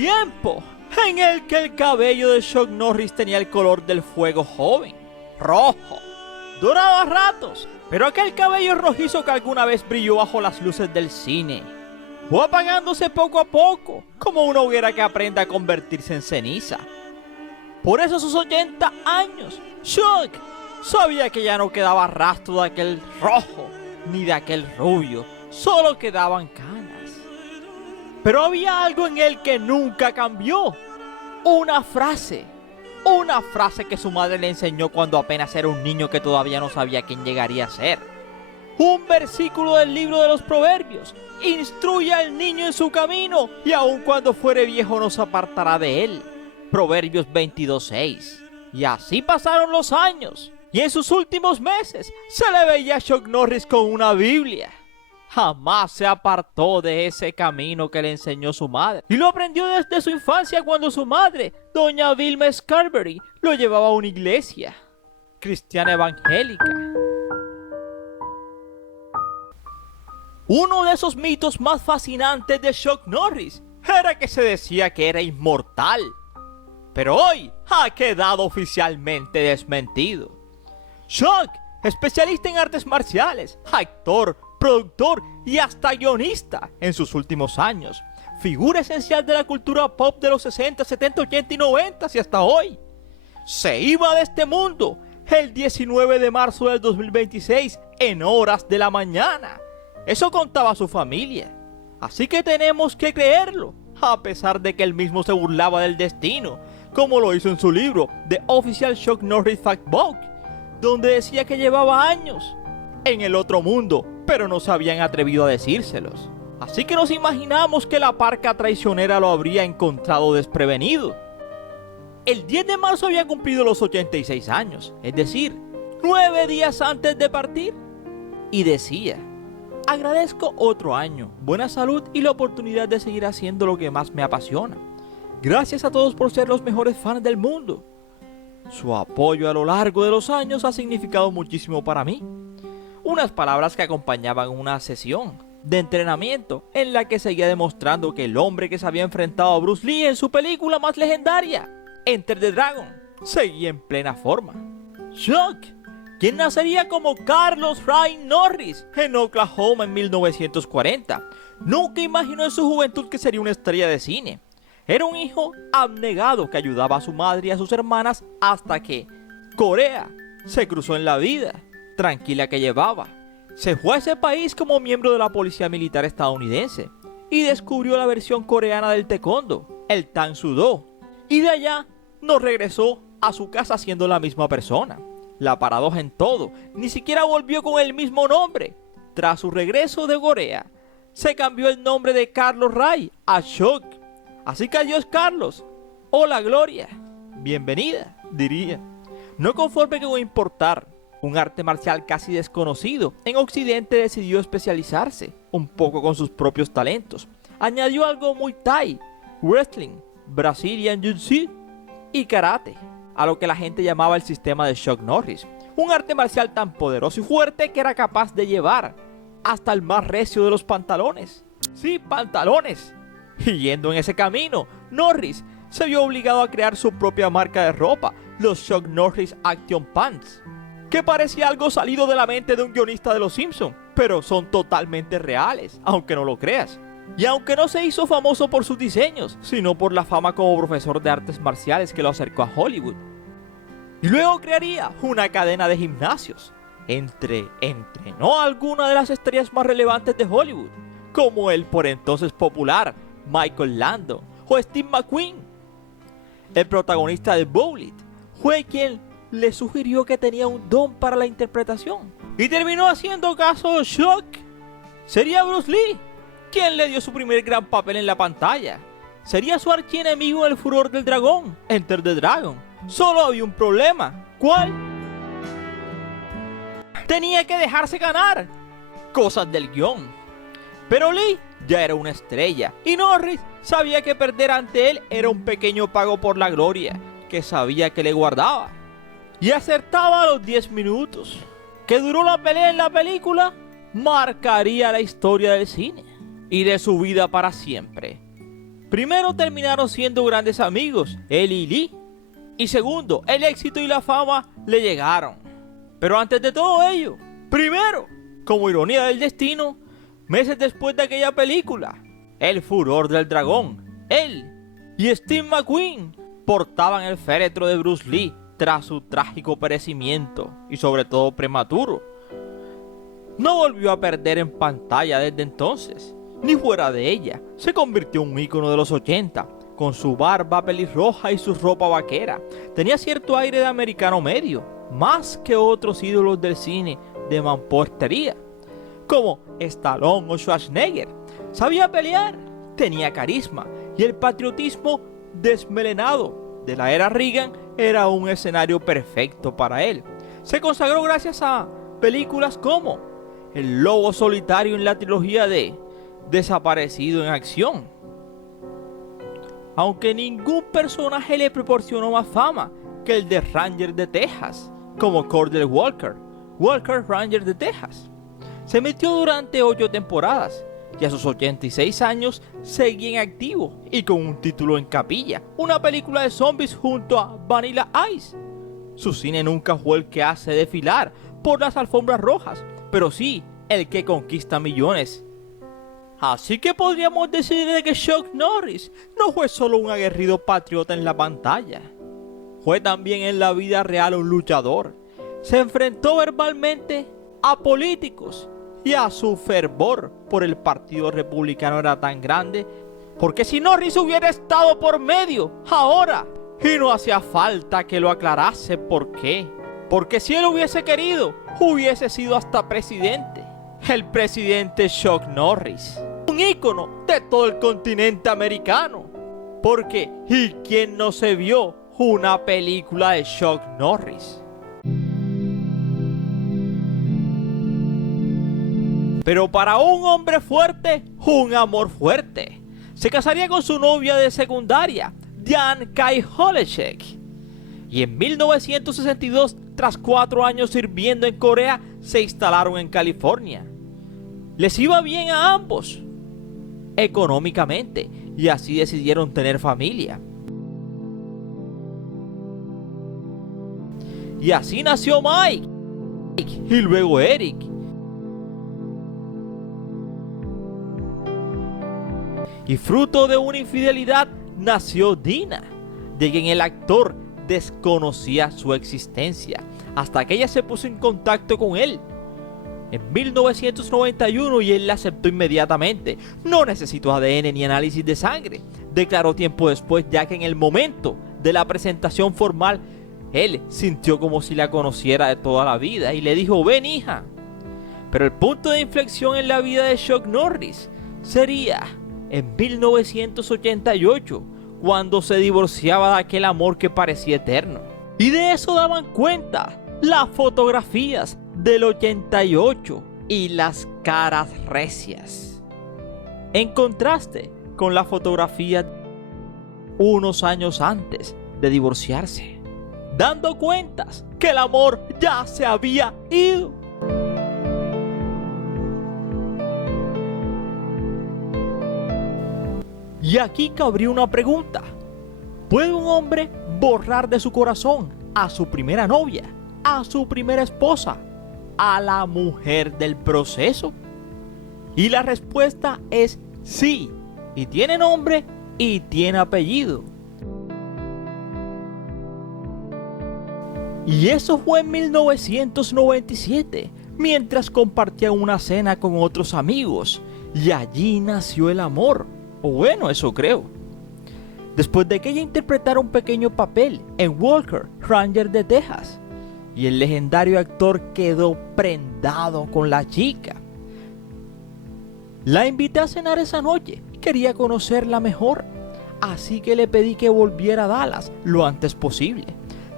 tiempo en el que el cabello de Chuck Norris tenía el color del fuego joven, rojo, dorado a ratos, pero aquel cabello rojizo que alguna vez brilló bajo las luces del cine fue apagándose poco a poco, como una hoguera que aprende a convertirse en ceniza. Por eso a sus 80 años, Chuck sabía que ya no quedaba rastro de aquel rojo, ni de aquel rubio, solo quedaban canas. Pero había algo en él que nunca cambió. Una frase que su madre le enseñó cuando apenas era un niño que todavía no sabía quién llegaría a ser. Un versículo del libro de los Proverbios: instruye al niño en su camino, y aun cuando fuere viejo no se apartará de él. Proverbios 22:6. Y así pasaron los años, y en sus últimos meses se le veía a Chuck Norris con una Biblia. Jamás se apartó de ese camino que le enseñó su madre, y lo aprendió desde su infancia cuando su madre, doña Vilma Scarberry, lo llevaba a una iglesia cristiana evangélica. Uno de esos mitos más fascinantes de Chuck Norris era que se decía que era inmortal, pero hoy ha quedado oficialmente desmentido. Chuck, especialista en artes marciales, actor, productor y hasta guionista en sus últimos años, figura esencial de la cultura pop de los 60, 70, 80 y 90 y hasta hoy, se iba de este mundo el 19 de marzo del 2026 en horas de la mañana. Eso contaba su familia, así que tenemos que creerlo, a pesar de que él mismo se burlaba del destino, como lo hizo en su libro The Official Chuck Norris Factbook, donde decía que llevaba años en el otro mundo, pero no se habían atrevido a decírselos. Así que nos imaginamos que la parca traicionera lo habría encontrado desprevenido. El 10 de marzo había cumplido los 86 años, es decir, 9 días antes de partir, y decía: agradezco otro año, buena salud y la oportunidad de seguir haciendo lo que más me apasiona. Gracias a todos por ser los mejores fans del mundo. Su apoyo a lo largo de los años ha significado muchísimo para mí. Unas palabras que acompañaban una sesión de entrenamiento en la que seguía demostrando que el hombre que se había enfrentado a Bruce Lee en su película más legendaria, Enter the Dragon, seguía en plena forma. Chuck, quien nacería como Carlos Ray Norris en Oklahoma en 1940, nunca imaginó en su juventud que sería una estrella de cine. Era un hijo abnegado que ayudaba a su madre y a sus hermanas hasta que Corea se cruzó en la vida tranquila que llevaba. Se fue a ese país como miembro de la policía militar estadounidense y descubrió la versión coreana del taekwondo, el Tang Soo Do, y de allá no regresó a su casa siendo la misma persona. La paradoja en todo, ni siquiera volvió con el mismo nombre. Tras su regreso de Corea, se cambió el nombre de Carlos Ray a Chuck. Así que adiós, Carlos. Hola, Gloria. Bienvenida, diría. No conforme con importar un arte marcial casi desconocido, en Occidente decidió especializarse un poco con sus propios talentos. Añadió algo Muay Thai, wrestling, Brazilian Jiu-Jitsu y karate a lo que la gente llamaba el sistema de Chuck Norris. Un arte marcial tan poderoso y fuerte que era capaz de llevar hasta el más recio de los pantalones. Sí, pantalones. Y yendo en ese camino, Norris se vio obligado a crear su propia marca de ropa, los Chuck Norris Action Pants, que parecía algo salido de la mente de un guionista de Los Simpsons, pero son totalmente reales, aunque no lo creas. Y aunque no se hizo famoso por sus diseños, sino por la fama como profesor de artes marciales que lo acercó a Hollywood. Y luego crearía una cadena de gimnasios. Entrenó a algunas de las estrellas más relevantes de Hollywood, como el por entonces popular Michael Landon o Steve McQueen. El protagonista de Bullitt fue quien le sugirió que tenía un don para la interpretación, y terminó haciendo caso a Chuck. Sería Bruce Lee quien le dio su primer gran papel en la pantalla. Sería su archienemigo en El Furor del Dragón, Enter the Dragon. Solo había un problema. ¿Cuál? Tenía que dejarse ganar. Cosas del guión. Pero Lee ya era una estrella, y Norris sabía que perder ante él era un pequeño pago por la gloria que sabía que le guardaba. Y acertaba a los 10 minutos que duró la pelea en la película, marcaría la historia del cine y de su vida para siempre. Primero, terminaron siendo grandes amigos, él y Lee. Y segundo, el éxito y la fama le llegaron. Pero antes de todo ello, primero, como ironía del destino, meses después de aquella película, El furor del dragón, él y Steve McQueen portaban el féretro de Bruce Lee tras su trágico perecimiento y sobre todo prematuro. No volvió a perder en pantalla desde entonces, ni fuera de ella. Se convirtió en un ícono de los 80, con su barba pelirroja y su ropa vaquera. Tenía cierto aire de americano medio, más que otros ídolos del cine de mampostería, como Stallone o Schwarzenegger. Sabía pelear, tenía carisma y el patriotismo desmelenado de la era Reagan era un escenario perfecto para él. Se consagró gracias a películas como El lobo solitario en la trilogía de Desaparecido en acción. Aunque ningún personaje le proporcionó más fama que el de Ranger de Texas, como Cordell Walker Ranger de Texas. Se emitió durante 8 temporadas y a sus 86 años seguía en activo y con un título en capilla, una película de zombies junto a Vanilla Ice. Su cine nunca fue el que hace desfilar por las alfombras rojas, pero sí el que conquista millones. Así que podríamos decir de que Chuck Norris no fue solo un aguerrido patriota en la pantalla, fue también en la vida real un luchador. Se enfrentó verbalmente a políticos y a su fervor por el Partido Republicano era tan grande, porque si Norris hubiera estado por medio ahora, y no hacía falta que lo aclarase por qué, porque si él hubiese querido, hubiese sido hasta presidente. El presidente Chuck Norris, un ícono de todo el continente americano. Porque, ¿y quién no se vio una película de Chuck Norris? Pero para un hombre fuerte, un amor fuerte. Se casaría con su novia de secundaria, Diane Kai Holechek. Y en 1962, tras 4 años sirviendo en Corea, se instalaron en California. Les iba bien a ambos económicamente y así decidieron tener familia. Y así nació Mike y luego Eric. Y fruto de una infidelidad nació Dina, de quien el actor desconocía su existencia hasta que ella se puso en contacto con él en 1991 y él la aceptó inmediatamente. No necesitó ADN ni análisis de sangre, declaró tiempo después, ya que en el momento de la presentación formal él sintió como si la conociera de toda la vida y le dijo: ven, hija. Pero el punto de inflexión en la vida de Chuck Norris sería en 1988, cuando se divorciaba de aquel amor que parecía eterno. Y de eso daban cuenta las fotografías del 88 y las caras recias, en contraste con la fotografía unos años antes de divorciarse, dando cuentas que el amor ya se había ido. Y aquí cabría una pregunta: ¿puede un hombre borrar de su corazón a su primera novia, a su primera esposa, a la mujer del proceso? Y la respuesta es sí, y tiene nombre y tiene apellido. Y eso fue en 1997, mientras compartían una cena con otros amigos, y allí nació el amor. O bueno, eso creo. Después de que ella interpretara un pequeño papel en Walker Ranger de Texas, y el legendario actor quedó prendado con la chica. La invité a cenar esa noche, quería conocerla mejor, así que le pedí que volviera a Dallas lo antes posible.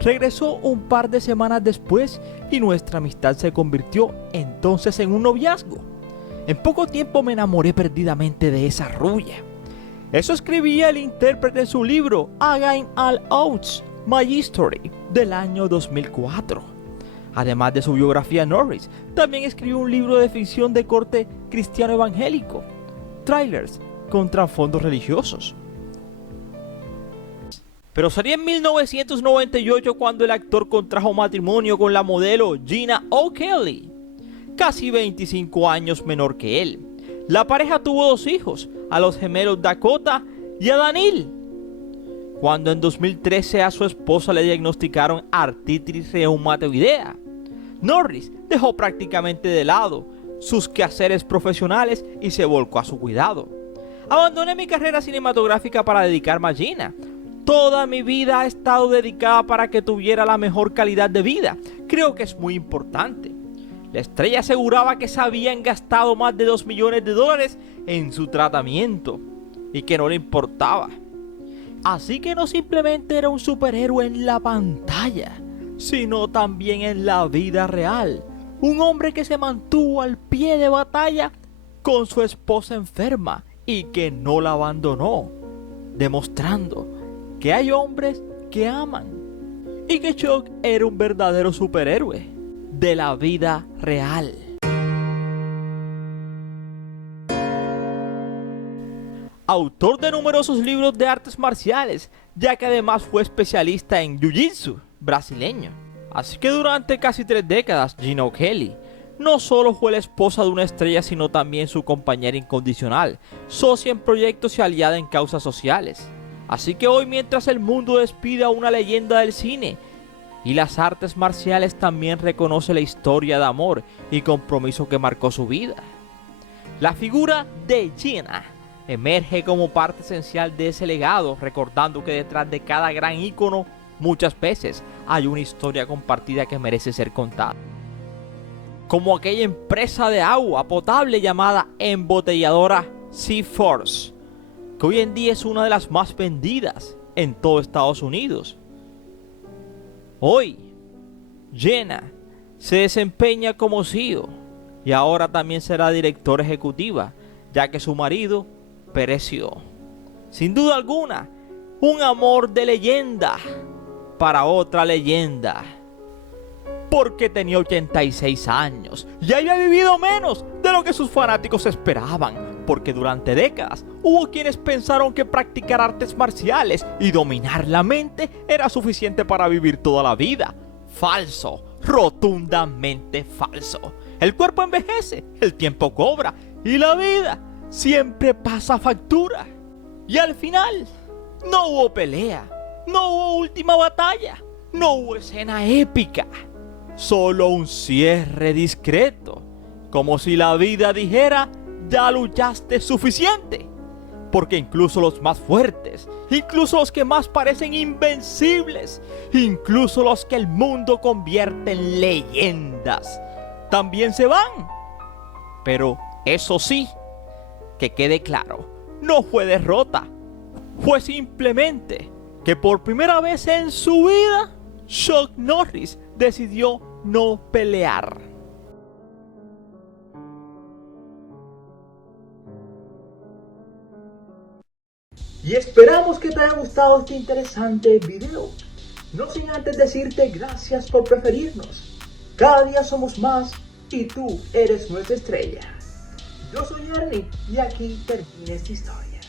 Regresó un par de semanas después y nuestra amistad se convirtió entonces en un noviazgo. En poco tiempo me enamoré perdidamente de esa rubia. Eso escribía el intérprete en su libro Again All Outs, My History, del año 2004. Además de su biografía, Norris también escribió un libro de ficción de corte cristiano evangélico, Trailers con trasfondos religiosos. Pero sería en 1998 cuando el actor contrajo matrimonio con la modelo Gina O'Kelly, casi 25 años menor que él. La pareja tuvo 2 hijos, a los gemelos Dakota y a Daniel. Cuando en 2013 a su esposa le diagnosticaron artritis reumatoidea, Norris dejó prácticamente de lado sus quehaceres profesionales y se volcó a su cuidado. Abandoné mi carrera cinematográfica para dedicarme a Gina. Toda mi vida ha estado dedicada para que tuviera la mejor calidad de vida. Creo que es muy importante. La estrella aseguraba que se habían gastado más de $2 millones en su tratamiento y que no le importaba. Así que no simplemente era un superhéroe en la pantalla, sino también en la vida real. Un hombre que se mantuvo al pie de batalla con su esposa enferma y que no la abandonó, demostrando que hay hombres que aman y que Chuck era un verdadero superhéroe de la vida real. Autor de numerosos libros de artes marciales, ya que además fue especialista en Jiu-Jitsu brasileño. Así que durante casi 3 décadas, Gina O'Kelly no solo fue la esposa de una estrella, sino también su compañera incondicional, socia en proyectos y aliada en causas sociales. Así que hoy, mientras el mundo despide a una leyenda del cine y las artes marciales también reconoce la historia de amor y compromiso que marcó su vida, la figura de Gina emerge como parte esencial de ese legado, recordando que detrás de cada gran ícono muchas veces hay una historia compartida que merece ser contada. Como aquella empresa de agua potable llamada embotelladora SeaForce, que hoy en día es una de las más vendidas en todo Estados Unidos. Hoy, Gina se desempeña como CEO y ahora también será directora ejecutiva, ya que su marido pereció. Sin duda alguna, un amor de leyenda para otra leyenda, porque tenía 86 años y había vivido menos de lo que sus fanáticos esperaban, porque durante décadas hubo quienes pensaron que practicar artes marciales y dominar la mente era suficiente para vivir toda la vida. Falso, rotundamente falso. El cuerpo envejece, el tiempo cobra y la vida siempre pasa factura. Y al final, no hubo pelea, no hubo última batalla, no hubo escena épica, solo un cierre discreto, como si la vida dijera: ya luchaste suficiente. Porque incluso los más fuertes, incluso los que más parecen invencibles, incluso los que el mundo convierte en leyendas, también se van. Pero eso sí, que quede claro, no fue derrota, fue simplemente que por primera vez en su vida, Chuck Norris decidió no pelear. Y esperamos que te haya gustado este interesante video. No sin antes decirte gracias por preferirnos. Cada día somos más y tú eres nuestra estrella. Yo soy Ernie y aquí termina esta historia.